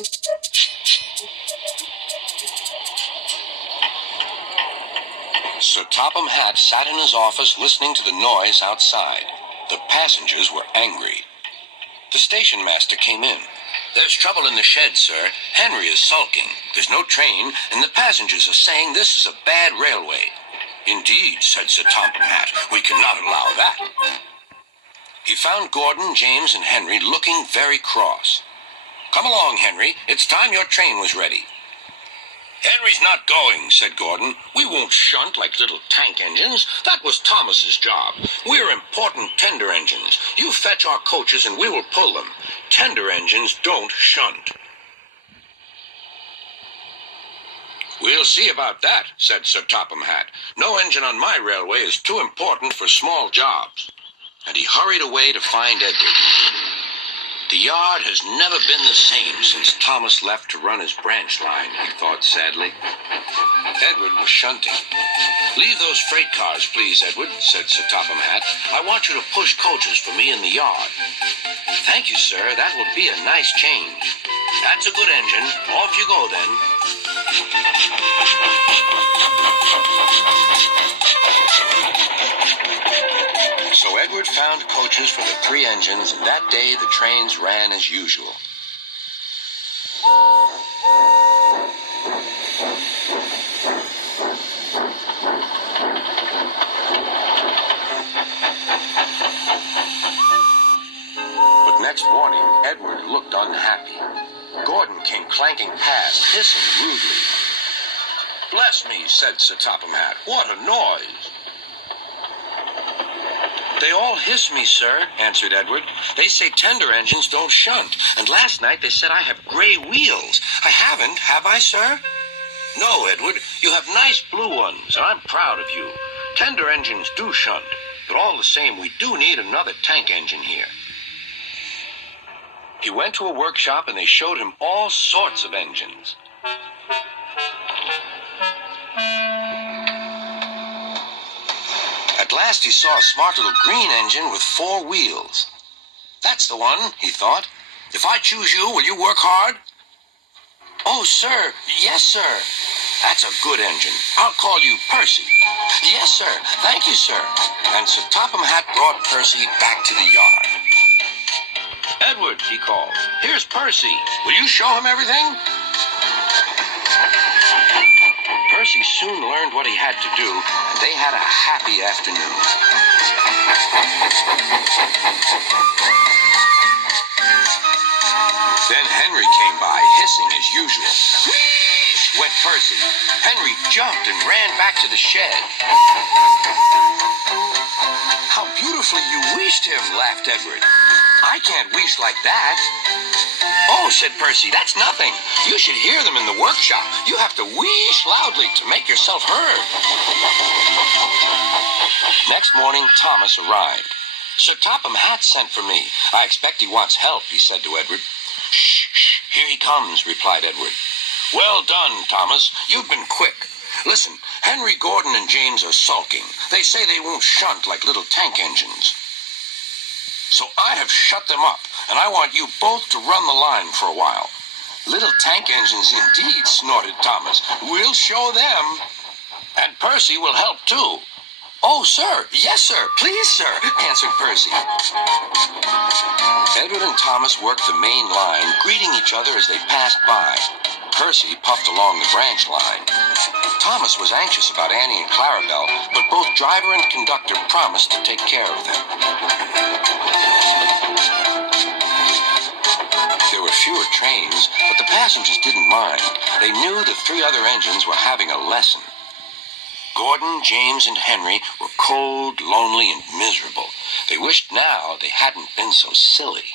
Sir Topham Hatt sat in his office listening to the noise outside. The passengers were angry. The stationmaster came in. "There's trouble in the shed, sir. Henry is sulking. There's no train, and the passengers are saying this is a bad railway." "Indeed," said Sir Topham Hatt. "We cannot allow that." He found Gordon, James, and Henry looking very cross. "Come along, Henry. It's time your train was ready." "Henry's not going," said Gordon. "We won't shunt like little tank engines. That was Thomas's job. We're important tender engines. You fetch our coaches and we will pull them. Tender engines don't shunt." "We'll see about that," said Sir Topham Hatt. "No engine on my railway is too important for small jobs." And he hurried away to find Edward. The yard has never been the same since Thomas left to run his branch line, he thought sadly. Edward was shunting. "Leave those freight cars, please, Edward," said Sir Topham Hatt. "I want you to push coaches for me in the yard." "Thank you, sir. That will be a nice change." "That's a good engine. Off you go, then." So Edward found coaches for the 3 engines, and that day the trains ran as usual. But next morning, Edward looked unhappy. Gordon came clanking past, hissing rudely. "Bless me," said Sir Topham Hatt. "What a noise!" "They all hiss me, sir," answered Edward. "They say tender engines don't shunt, and last night they said I have gray wheels. I haven't, have I, sir?" "No, Edward, you have nice blue ones, and I'm proud of you. Tender engines do shunt, but all the same, we do need another tank engine here." He went to a workshop, and they showed him all sorts of engines. At last he saw a smart little green engine with 4 wheels. "That's the one," he thought. "If I choose you, will you work hard?" "Oh, sir, yes, sir." "That's a good engine. I'll call you Percy." "Yes, sir. Thank you, sir." And Sir Topham Hatt brought Percy back to the yard. "Edward," he called, "here's Percy. Will you show him everything?" Percy soon learned what he had to do, and they had a happy afternoon. Then Henry came by, hissing as usual. "Whee!" went Percy. Henry jumped and ran back to the shed. "How beautifully you wheeshed him," laughed Edward. "I can't wheesh like that." "Oh," said Percy, "that's nothing. You should hear them in the workshop. You have to wheesh loudly to make yourself heard." Next morning, Thomas arrived. "Sir Topham Hatt sent for me. I expect he wants help," he said to Edward. "Shh, shh, here he comes," replied Edward. "Well done, Thomas. You've been quick. Listen, Henry, Gordon, and James are sulking. They say they won't shunt like little tank engines. So I have shut them up, and I want you both to run the line for a while." "Little tank engines indeed," snorted Thomas. "We'll show them. And Percy will help too." "Oh, sir, yes, sir, please, sir," answered Percy. Edward and Thomas worked the main line, greeting each other as they passed by. Percy puffed along the branch line. Thomas was anxious about Annie and Clarabel, but both driver and conductor promised to take care of them. There were fewer trains, but the passengers didn't mind. They knew the 3 other engines were having a lesson. Gordon, James, and Henry were cold, lonely, and miserable. They wished now they hadn't been so silly.